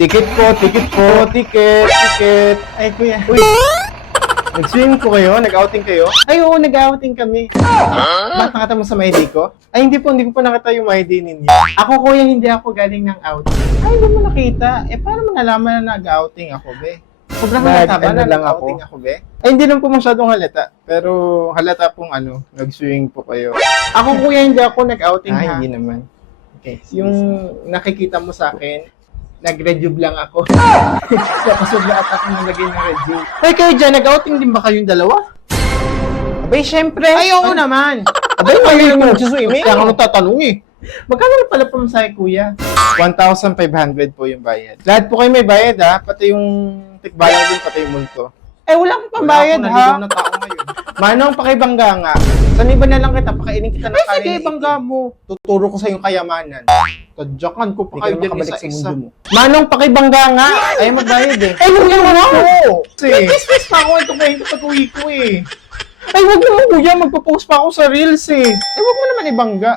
Ticket po, ticket. Ay, kuya. Uy, nag-swim ko kayo? Nag-outing kayo? Ay, oo, nag-outing kami. Bakit nakita mo sa my ID ko? Ay, hindi po pa nakita yung my ID ninyo. Ako, kuya, hindi ako galing ng outing. Ay, hindi mo nakita. Eh, paano mo nalaman na nag-outing ako, be? Sobrang halata ba na nag-outing ako, be? Ay, hindi lang po masyadong halata. Pero halata pong nag-swing po kayo. Ako, kuya, hindi ako nag-outing, ha? Hindi naman. Okay. Yung nakikita mo sa akin, nag-rejuve lang ako. Nakasubla at ako nalagay ng rejuve. Ay, kayo dyan, nag-outing din ba kayong dalawa? Abay, syempre. Ay, oo naman. Abay, kayo yung nagsuswimming. Kaya ako tatanong eh. Magkano na pala pamasahe, kuya? 1,500 po yung bayad. Lahat po kayo may bayad, ha? Pati yung tikbalang din, pati yung multo. Eh, wala akong pambayad, ha? Wala akong tao ngayon. Manong, pakibangga nga. Saniba na lang kita, pakainin kita ng kanin. Ay, sige, bangga mo. Tuturo ko sa yung kayamanan. Tadyakan ko pa kayo dyan isa-isa. Manong, pakibangga nga. Ay, magbayad eh. Ay, huwag naman ako. Nag-kiss pa ako. Ito kayo pag-uwi ko eh. Ay, huwag naman kuya. Magpo-post pa ako sa Reels eh. Ay, huwag mo naman ibangga.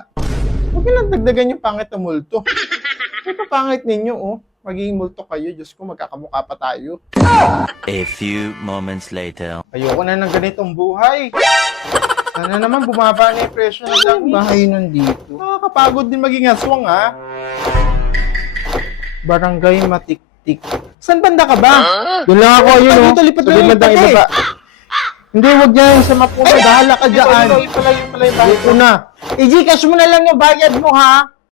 Huwag nyo dagdagan yung pangit na multo. Ay, papangit ninyo oh. Magiging multo kayo. Diyos ko, magkakamukha pa tayo. A few moments later. Ayoko na ng ganitong buhay. Sana naman bumaba na yung presyo ng langis. Bahay nandito. Nakakapagod din maging aswang, ha? Barangay Matiktik. Saan banda ka ba? Doon lang ako, yun, oh. Dito, lipat na yung ibaba. Hindi, wag niya yung sa mapuna. Bahala ka dyan. Ipala yung bahay ko na. I-Gcash mo na lang yung bayad mo, ha?